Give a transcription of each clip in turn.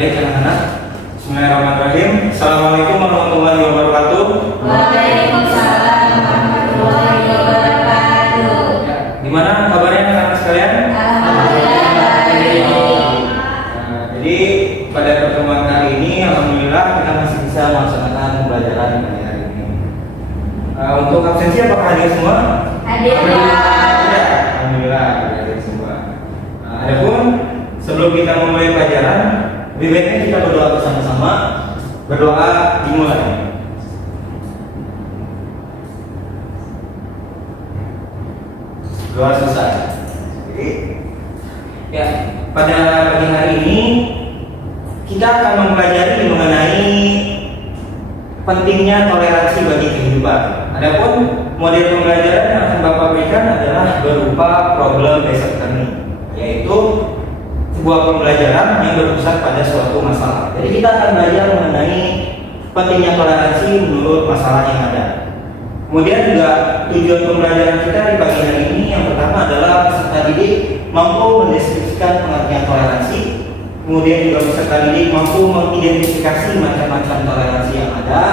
Baik anak-anak, bismillahirrahmanirrahim. Assalamualaikum warahmatullahi wabarakatuh. Waalaikumsalam warahmatullahi wabarakatuh. Gimana kabarnya anak-anak sekalian? Alhamdulillah baik. Jadi pada pertemuan kali ini, alhamdulillah kita masih bisa melaksanakan pembelajaran pada hari ini. Untuk absensi apakah hadir semua? Hadir Pak. Ya, alhamdulillah hadir semua. Adapun sebelum kita memulai pelajaran, lebih baiknya kita berdoa bersama-sama. Berdoa dimulai. Doa selesai. Oke. Ya, pada pagi hari ini kita akan mempelajari mengenai pentingnya toleransi bagi kehidupan. Adapun model pembelajaran yang akan Bapak berikan adalah berupa problem based learning, yaitu sebuah pembelajaran yang berpusat pada suatu masalah. Jadi kita akan belajar mengenai pentingnya toleransi menurut masalah yang ada. Kemudian juga tujuan pembelajaran kita di pagi hari ini yang pertama adalah peserta didik mampu mendeskripsikan pengertian toleransi. Kemudian juga peserta didik mampu mengidentifikasi macam-macam toleransi yang ada.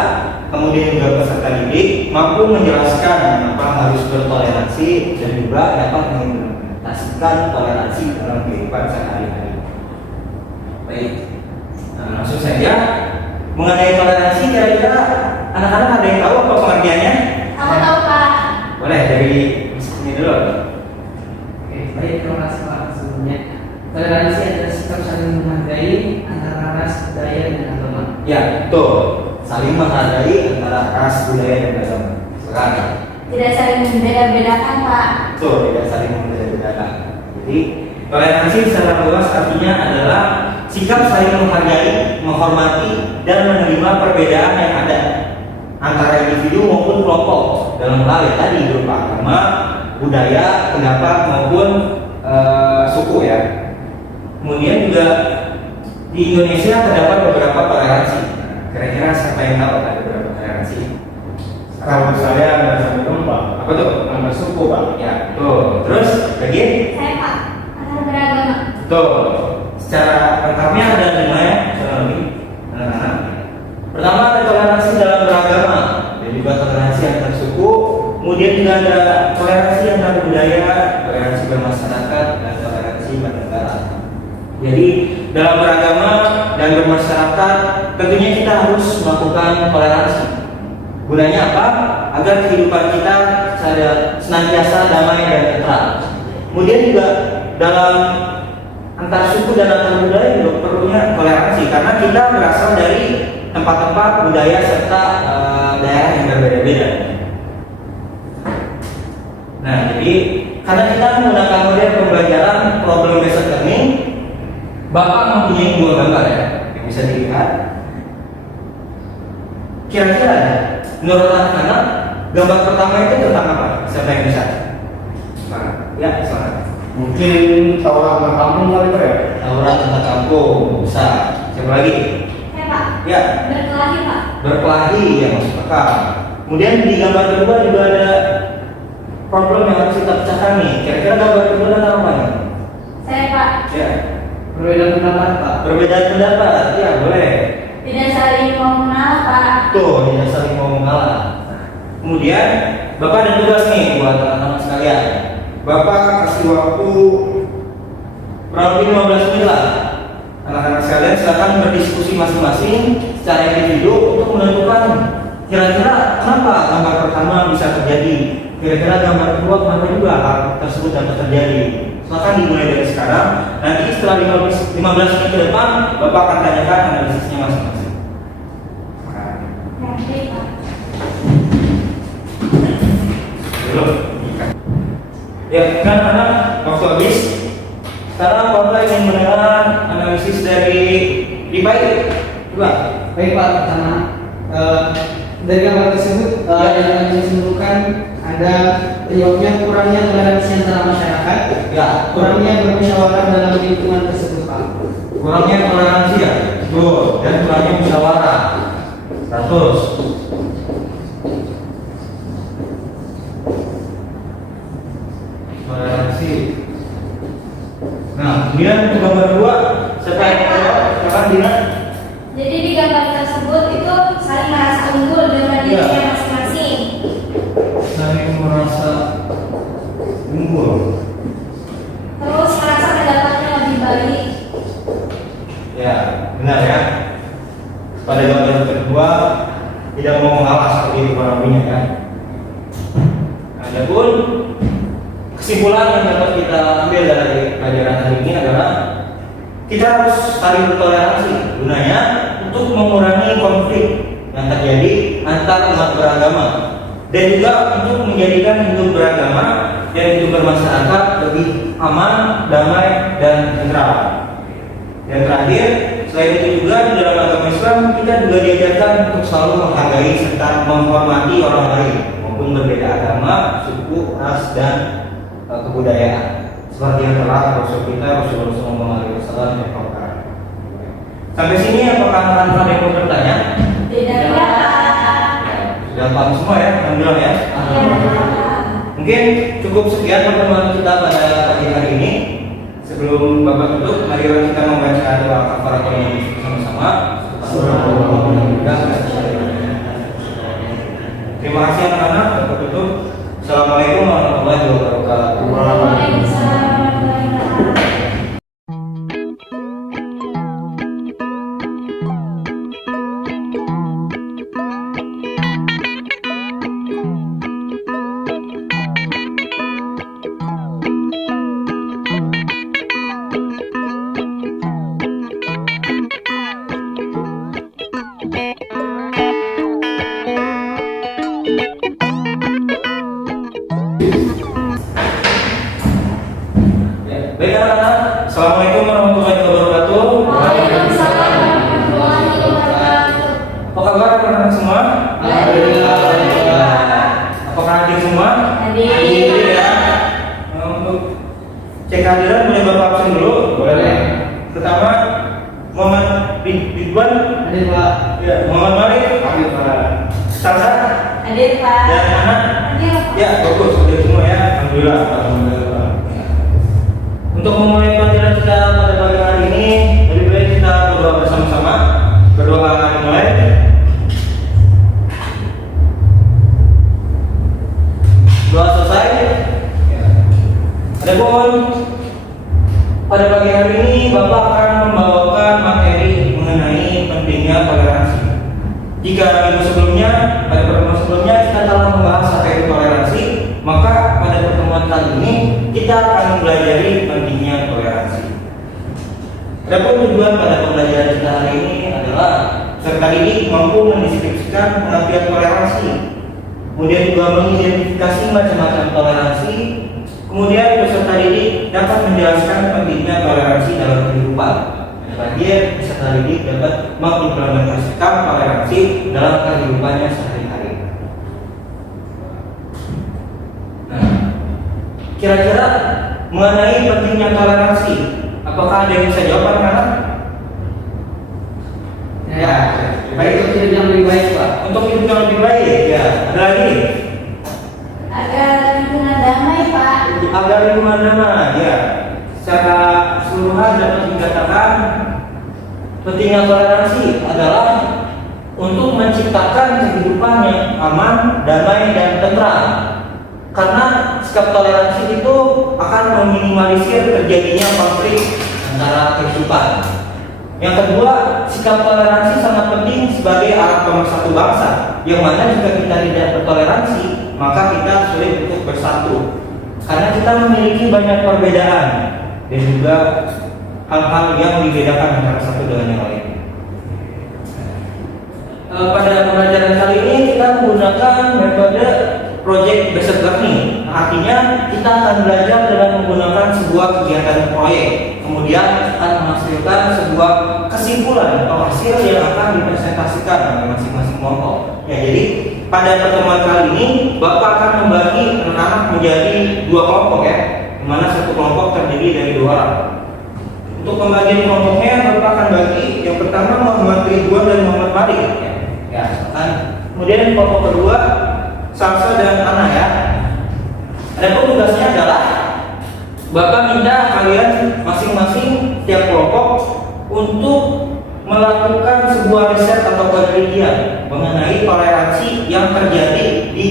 Kemudian juga peserta didik mampu menjelaskan mengapa harus bertoleransi dan juga dapat mengimplementasikan toleransi dalam kehidupan sehari-hari. Baik, langsung saja mengenai toleransi. Kira-kira anak-anak ada yang tahu apa pengertiannya? Aku tahu Pak. Boleh dari ini dulu. Oke, baik, terima kasih Pak. Sebelumnya, toleransi adalah sikap saling menghargai antara ras, budaya, dan agama. Ya, betul. Saling menghargai antara ras, budaya, dan agama. Sekarang. Tidak saling membeda-bedakan Pak. Betul, tidak saling membeda-bedakan. Jadi, toleransi secara luas artinya adalah sikap saling menghargai, menghormati, dan menerima perbedaan yang ada antara individu maupun kelompok dalam hal yang tadi berupa agama, budaya, pendapat maupun suku ya. Kemudian juga di Indonesia terdapat beberapa toleransi. Kira-kira siapa yang tahu ada beberapa toleransi? Kalau saya ada satu tempat, Apa tuh? nama suku Pak. Ya, tuh. Terus lagi? Saya Pak. Antar beragama. Tuh. Secara lengkapnya ada 5 ya, kurang lebih anak-anak. Pertama ada toleransi dalam beragama, dan juga toleransi antar suku. Kemudian juga ada toleransi antar budaya, toleransi bermasyarakat, dan toleransi bernegara. Jadi dalam beragama dan bermasyarakat tentunya kita harus melakukan toleransi. Gunanya apa? Agar kehidupan kita senantiasa damai dan tentram. Kemudian juga dalam antar suku dan antar budaya juga perlunya toleransi karena kita berasal dari tempat-tempat budaya serta daerah yang berbeda-beda. Nah, jadi karena kita menggunakan model pembelajaran problem based learning, Bapak mempunyai 2 gambar ya yang bisa dilihat. Kira-kira menurut anak-anak gambar pertama itu tentang apa? Siapa yang bisa? Ya, silakan. Mungkin Taurat tentang kampung kali Pak ya? Taurat tentang kampung bisa. Siapa lagi? Saya Pak. Ya, Berkelahi Pak. berkelahi yang masuk akal. Kemudian di gambar kedua juga ada problem yang harus kita pecahkan nih. Kira-kira gambar kedua tentang apa nih? Saya Pak. Ya, Perbedaan pendapat Pak. perbedaan pendapat. Ya, boleh. Tidak saling mau mengalah Pak. Tuh, tidak saling mau mengalah. Kemudian Bapak ada tugas nih buat teman-teman sekalian. Bapak kasih waktu kurang lebih 15 menit lah. Anak-anak sekalian silakan berdiskusi masing-masing secara individu untuk menentukan kira-kira kenapa gambar pertama bisa terjadi, kira-kira gambar kedua kenapa juga hal tersebut dapat terjadi. Silakan dimulai dari sekarang. Nanti setelah 15 menit ke depan Bapak akan tanyakan analisisnya masing-masing. Baik Pak. Ya, kan anak waktu habis. Sekarang Bapak ingin mendengar analisis dari Ripai. Coba. Baik Pak, pertama dari gambar tersebut yang akan disimpulkan ada penyebabnya kurangnya toleransi antara masyarakat, Ya, kurangnya bermusyawarah dalam lingkungan tersebut Pak. kurangnya toleransi ya. Betul. Dan kurangnya musyawarah. 100. Toleransi. Nah, kemudian untuk gambar 2, siapa yang jawab? Siapa? Fadila? Jadi di gambar tersebut itu saling merasa unggul dengan Iya. dirinya masing-masing. Saling merasa Unggul. Terus merasa pendapatnya lebih baik. Ya, benar ya. Pada gambar kedua tidak mau mengalah seperti itu kurang ya. Adapun kesimpulan yang dapat kita ambil dari pelajaran hari ini adalah kita harus saling bertoleransi gunanya untuk mengurangi konflik yang terjadi antar umat beragama dan juga untuk menjadikan hidup beragama dan hidup bermasyarakat lebih aman, damai, dan tentram. Dan terakhir, selain itu juga di dalam agama Islam kita juga diajarkan untuk selalu menghargai serta menghormati orang lain maupun berbeda agama, suku, ras, dan kebudayaan. Seperti yang telah Rasul kita Rasulullah SAW menyampaikan. Sampai sini apakah ada yang mau bertanya? Tidak Pak. Sudah paham semua ya, alhamdulillah ya. Iya. Mungkin cukup sekian pertemuan kita pada pagi hari ini. Sebelum Bapak tutup, mari kita membaca doa kafaratul majlis bersama-sama. Terima kasih anak-anak. Bapak tutup. Assalamualaikum warahmatullahi wabarakatuh. Waalaikumsalam warahmatullahi wabarakatuh. Ya, baik anak-anak. Assalamualaikum warahmatullahi wabarakatuh. Waalaikumsalam warahmatullahi wabarakatuh. Apa kabar anak-anak semua? Alhamdulillah. Apakah hadir semua? Hadir. Ya. Untuk cek kehadiran boleh Bapak absen dulu. Boleh. Pertama, Muhammad Ridwan, Hadir Pak. ya, Muhammad Malik, Hadir Pak. Salsa, Hadir Pak. dan anak. Hadir Pak. Ya, bagus, hadir semua ya. Alhamdulillah. Alhamdulillah. Ya. Untuk memulai pelajaran kita pada pagi hari ini, lebih baik kita berdoa bersama-sama. Berdoa dimulai. Doa selesai. Ya. Adapun pada pagi hari ini Bapak akan membawakan materi mengenai pentingnya toleransi. Jika minggu sebelumnya, pada pertemuan sebelumnya kita telah membahas apa itu toleransi, maka pada pertemuan kali ini kita akan mempelajari pentingnya toleransi. Adapun tujuan pada pembelajaran kita hari ini adalah peserta didik mampu mendeskripsikan pengertian toleransi, kemudian juga mengidentifikasi macam-macam toleransi, kemudian peserta didik dapat menjelaskan pentingnya toleransi dalam kehidupan. Terakhir, peserta didik dapat mengimplementasikan toleransi dalam kehidupannya sehari-hari. Nah, kira-kira mengenai pentingnya toleransi, apakah ada yang bisa jawab anak-anak? Ya. Baik, untuk hidup yang lebih baik Pak. Untuk hidup yang lebih baik, ya. Ada lagi? Agar lingkungan damai Pak. Agar lingkungan damai, ya. Secara keseluruhan dapat dikatakan pentingnya toleransi adalah untuk menciptakan kehidupan yang aman, damai, dan tentram. Karena sikap toleransi itu akan meminimalisir terjadinya konflik antara kehidupan. Yang kedua, sikap toleransi sangat penting sebagai alat pemersatu bangsa. Yang mana jika kita tidak bertoleransi, maka kita sulit untuk bersatu. Karena kita memiliki banyak perbedaan dan juga hal-hal yang dibedakan antara satu dengan yang lain. Pada pembelajaran kali ini kita menggunakan metode project based learning. Artinya kita akan belajar dengan menggunakan sebuah kegiatan proyek, kemudian akan menghasilkan sebuah kesimpulan atau hasil yang akan dipresentasikan oleh masing-masing kelompok. Ya, jadi pada pertemuan kali ini Bapak akan membagi anak-anak menjadi dua kelompok ya, di mana satu kelompok terdiri dari 2 orang. Untuk pembagian kelompoknya Bapak akan bagi yang pertama Muhammad Ridwan dan Muhammad Malik ya, kan. Kemudian kelompok kedua Salsa dan Ana ya. Adapun tugasnya adalah Bapak minta kalian masing-masing tiap kelompok untuk melakukan sebuah riset atau penelitian mengenai toleransi yang terjadi di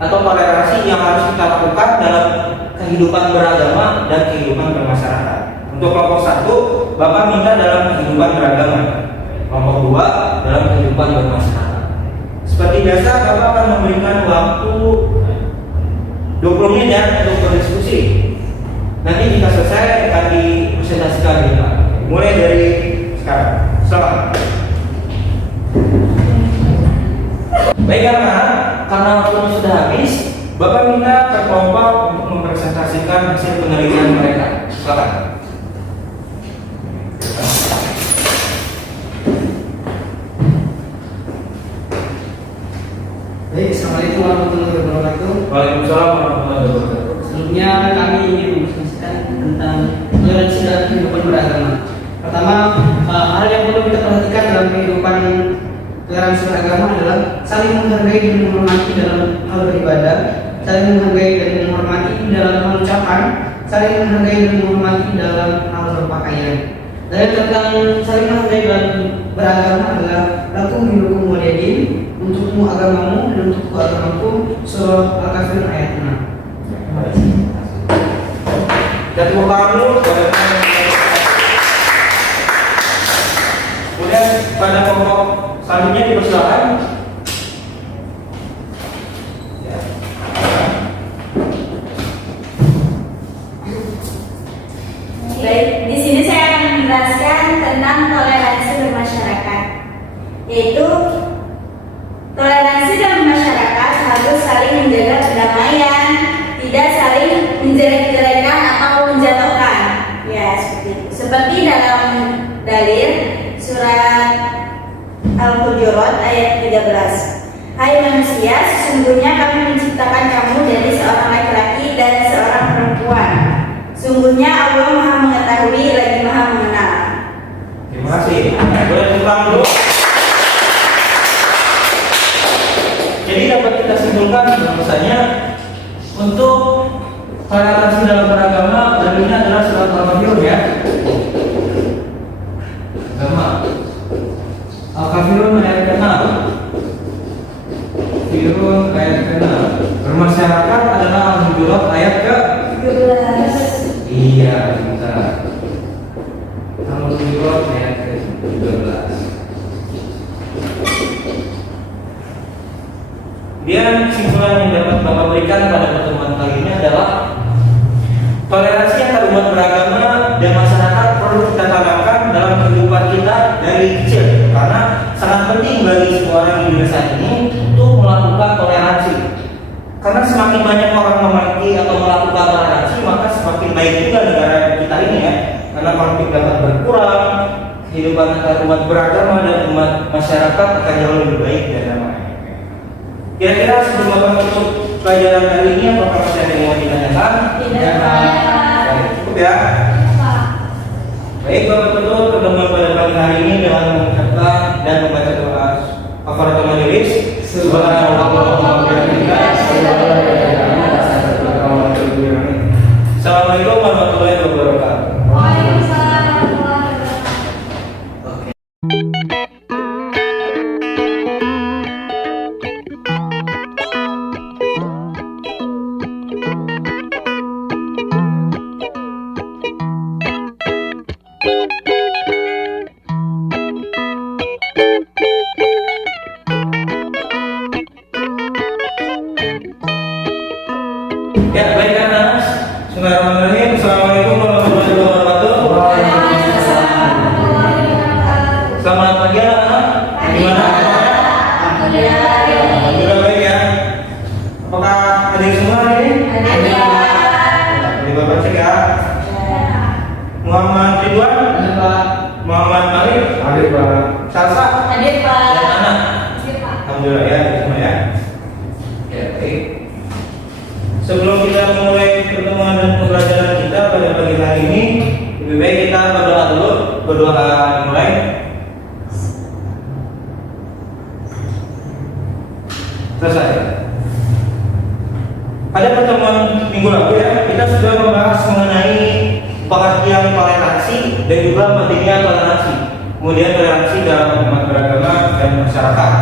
atau toleransi yang harus kita lakukan dalam kehidupan beragama dan kehidupan bermasyarakat. Untuk kelompok 1, Bapak minta dalam kehidupan beragama. Kelompok 2 dalam kehidupan bermasyarakat. Seperti biasa, Bapak akan memberikan waktu 20 menit ya untuk berdiskusi. Nanti jika selesai akan dipresentasikan ya Pak. Mulai dari sekarang. Selamat. Baik anak-anak, karena waktunya sudah habis, Bapak minta ke kelompok untuk mempresentasikan hasil penelitian mereka. Silakan. Baik, assalamualaikum warahmatullahi wabarakatuh. Waalaikumsalam warahmatullahi wabarakatuh. Sebelumnya kami ingin menjelaskan tentang toleransi dalam kehidupan beragama. Pertama, hal yang perlu kita perhatikan dalam kehidupan toleransi beragama adalah saling menghargai dan menghormati dalam hal beribadah, saling menghargai dan menghormati dalam hal ucapan, saling menghargai dan menghormati dalam hal berpakaian. Dan tentang saling menghargai dalam beragama adalah lakum dinukum waliyadin, untukmu agamamu dan untukku agamaku, surah Al-Kafirun ayat 6. Dan tepuk tangan dulu. Kemudian pada kelompok selanjutnya dipersilakan. Ya. Baik, di sini saya akan menjelaskan tentang toleransi bermasyarakat, yaitu toleransi dalam masyarakat harus saling menjaga perdamaian, tidak saling menjelek-jelekan atau menjatuhkan. Ya, seperti itu. Seperti dalam dalil surat Al-Hujurat ayat 13. Hai manusia, sesungguhnya kami menciptakan kamu dari seorang laki-laki dan seorang perempuan. Sungguhnya Allah Maha mengetahui lagi Maha mengenal. Terima kasih. Boleh pulang dulu. Jadi dapat kita simpulkan bahwasanya untuk toleransi dalam beragama dalilnya adalah surat Al-Kafirun ya. Agama. Al-Kafirun ayat ke-6. Al-Kafirun ayat ke-6. Bermasyarakat adalah Al-Hujurat ayat ke-13. Iya, bentar. Al-Hujurat ayat ke-13. Kemudian kesimpulan yang dapat Bapak berikan pada pertemuan kali ini adalah toleransi antar umat beragama dan masyarakat perlu kita tanamkan dalam kehidupan kita dari kecil, karena sangat penting bagi semua orang di desa ini untuk melakukan toleransi. Karena semakin banyak orang memiliki atau melakukan toleransi, maka semakin baik juga negara kita ini ya. Karena konflik dapat berkurang, kehidupan antar umat beragama dan umat masyarakat akan jauh lebih baik dan damai. Kira-kira sebelum Bapak tutup pelajaran kali ini, apakah masih ada yang mau ditanyakan? Tidak. Baik, cukup ya. Baik, Bapak tutup pertemuan pada pagi hari ini dengan mengucapkan dan membaca doa kafaratul majelis. Assalamualaikum warahmatullahi wabarakatuh. Waalaikumsalam warahmatullahi wabarakatuh. Ya, baik anak. Bismillahirrahmanirrahim. Assalamualaikum warahmatullahi wabarakatuh. Selamat pagi anak-anak. Gimana? Alhamdulillah baik ya. Apakah hadir semua hari ini? Hadir. Bapak cek ya. Muhammad Ridwan, Ada Pak. Muhammad Malik, Hadir Pak. Salsa, Hadir Pak. dan anak. Hadir Pak. Alhamdulillah ya, semua ya. Ya, baik. Sebelum kita memulai pertemuan dan pembelajaran kita pada pagi hari ini, lebih baik kita berdoa dulu. Berdoa dimulai. Selesai. Pada pertemuan minggu lalu ya, kita sudah membahas mengenai pengertian toleransi dan juga pentingnya toleransi. kemudian toleransi dalam umat beragama dan masyarakat.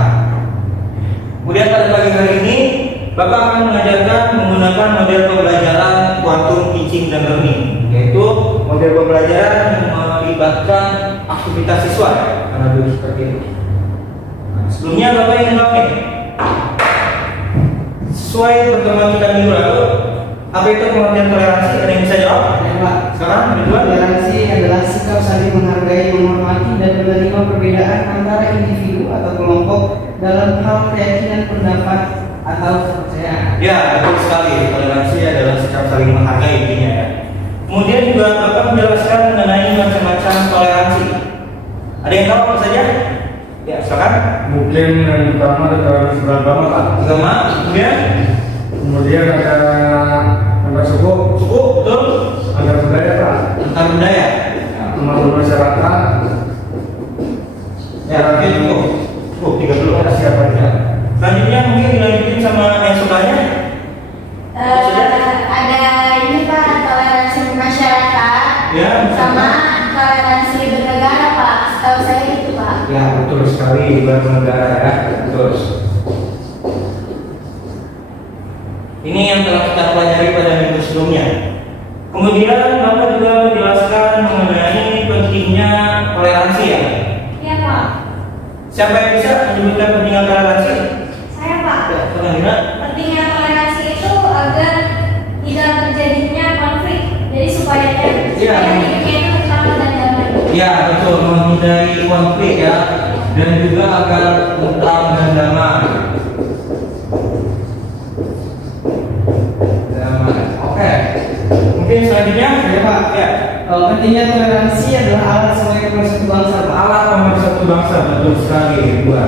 Kemudian pada pagi hari ini Bapak akan mengajarkan menggunakan model pembelajaran quantum teaching dan learning, yaitu model pembelajaran yang melibatkan aktivitas siswa, karena dulu seperti itu. Nah, sebelumnya Bapak ingin tahu nih, sesuai pertemuan kita minggu lalu, apa itu pengertian toleransi? Ada yang bisa jawab? Ya, Pak. Sekarang kedua, Toleransi adalah sikap saling menghargai, menghormati, dan menerima perbedaan antara individu atau kelompok dalam hal keyakinan, pendapat, atau kepercayaan. ya betul sekali. Toleransi adalah sikap saling menghargai intinya ya. Kemudian juga Bapak menjelaskan mengenai macam-macam toleransi. Ada yang tahu apa saja? Ya, silakan. Mungkin yang pertama ada toleransi beragama, Pak. Agama, Kemudian ada suku, betul. ada budaya, Pak. Antar budaya. Umat bermasyarakat. Ya, mungkin cukup. Tiga dulu. Siapa aja? Selanjutnya mungkin dilanjutin sama yang sebelahnya. Ada ini Pak, toleransi masyarakat Ya. sama toleransi bernegara Pak. Setahu saya itu Pak. Ya, betul sekali, bernegara ya. Betul. Ini yang telah kita pelajari pada minggu sebelumnya. Kemudian Bapak juga menjelaskan mengenai pentingnya toleransi ya. Iya Pak. Siapa yang bisa menyebutkan pentingnya toleransi? Saya Pak. Ya, Lina. Pentingnya toleransi itu agar tidak terjadinya konflik. Jadi supaya hidupnya itu tenang dan damai. Ya, betul, menghindari konflik ya, dan juga agar tentram dan damai. Oke. Mungkin selanjutnya, Ya, Pak. Ya. Pentingnya toleransi adalah alat sebagai pemersatu bangsa, Pak. Alat pemersatu bangsa, betul sekali, dua.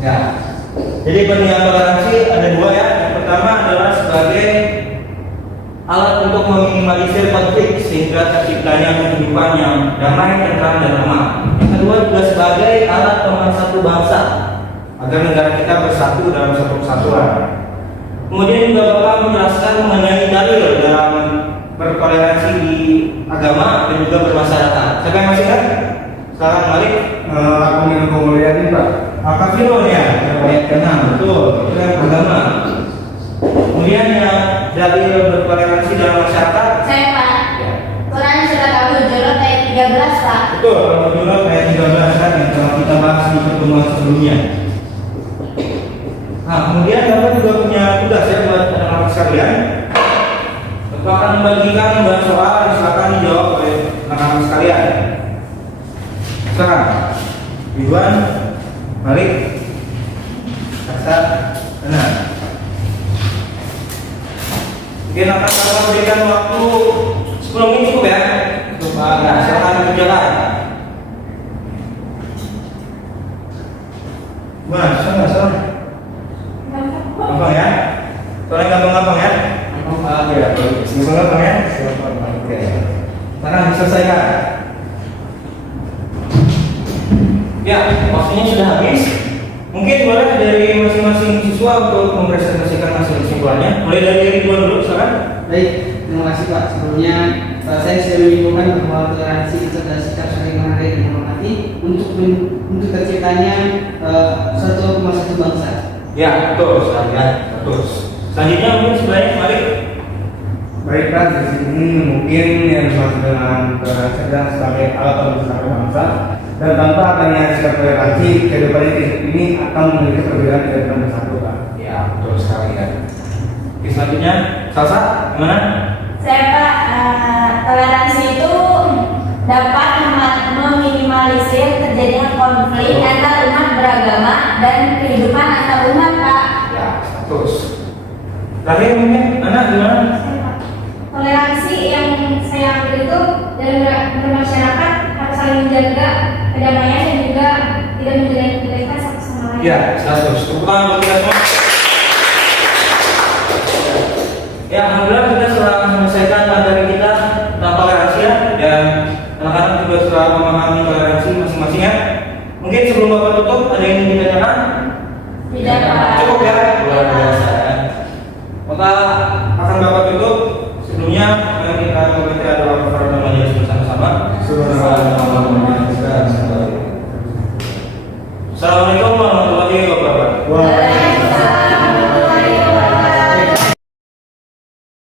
Ya. Jadi pentingnya toleransi ada dua ya. Yang pertama adalah sebagai alat untuk meminimalisir konflik sehingga terciptanya kehidupan yang damai, tentram, dan aman. Yang kedua juga sebagai alat pemersatu bangsa agar negara kita bersatu dalam satu kesatuan. Kemudian juga Bapak menjelaskan mengenai dalil dalam bertoleransi di agama dan juga bermasyarakat. Siapa yang masih ingat? Sekarang balik. Aku ingin kemuliaan ini, Pak. Apa firman ya? Ayat ke-6, betul. Itu yang agama. Kemudian yang dalil bertoleransi dalam masyarakat. Saya Pak. Quran surat Al-Hujurat ayat 13 Pak. Betul, Al-Hujurat ayat 13 kan yang telah kita bahas di pertemuan sebelumnya. Nah, kemudian Bapak juga punya tugas ya buat anak-anak sekalian. Bapak akan membagikan beberapa soal yang silakan dijawab oleh anak-anak sekalian. Sekarang, Ridwan, Malik, Aksa, benar. Mungkin akan Bapak berikan waktu 10 menit cukup ya. Nah, silakan berjalan. Gimana? Susah? Gampang ya? Soalnya gampang-gampang ya? Ya, gampang ya? Oke. Sekarang diselesaikan. Ya, waktunya sudah habis. Mungkin boleh dari masing-masing siswa untuk mempresentasikan hasil kesimpulannya. Mulai dari Ridwan dulu, silakan. Baik, terima kasih Pak. Sebelumnya saya sudah menyimpulkan bahwa toleransi itu adalah sikap saling menghargai dan menghormati untuk terciptanya suatu pemersatu bangsa. Ya, betul sekali ya. Betul. Selanjutnya mungkin sebenarnya mari. Baik, Pak. Di sini mungkin yang dimaksud dengan toleransi adalah sebagai alat pemersatu bangsa, dan tanpa adanya sikap toleransi, kehidupan ini akan memiliki perbedaan tidak akan bersatu, Pak. Ya, betul sekali ya. Oke, selanjutnya Salsa, gimana? Saya Pak, toleransi itu dapat meminimalisir terjadinya konflik antar umat beragama dan kehidupan antar umat Pak. Ya, terus. Terakhir mungkin, Ana gimana? Saya, Pak. Toleransi yang saya ambil itu dalam bermasyarakat harus saling menjaga kedamaian dan juga tidak menjelek-jelekan satu sama lain. Ya, 100. Tepuk tangan buat kita semua. Ya, alhamdulillah kita telah menyelesaikan materi kita tentang toleransi ya, dan anak-anak juga telah memahami toleransi masing-masing ya. Mungkin sebelum Bapak tutup, ada yang ingin ditanyakan? Tidak Pak. Cukup ya, luar biasa ya. Maka akan Bapak tutup. Sebelumnya mari kita membaca doa kafaratul majelis bersama-sama. Subhanallah.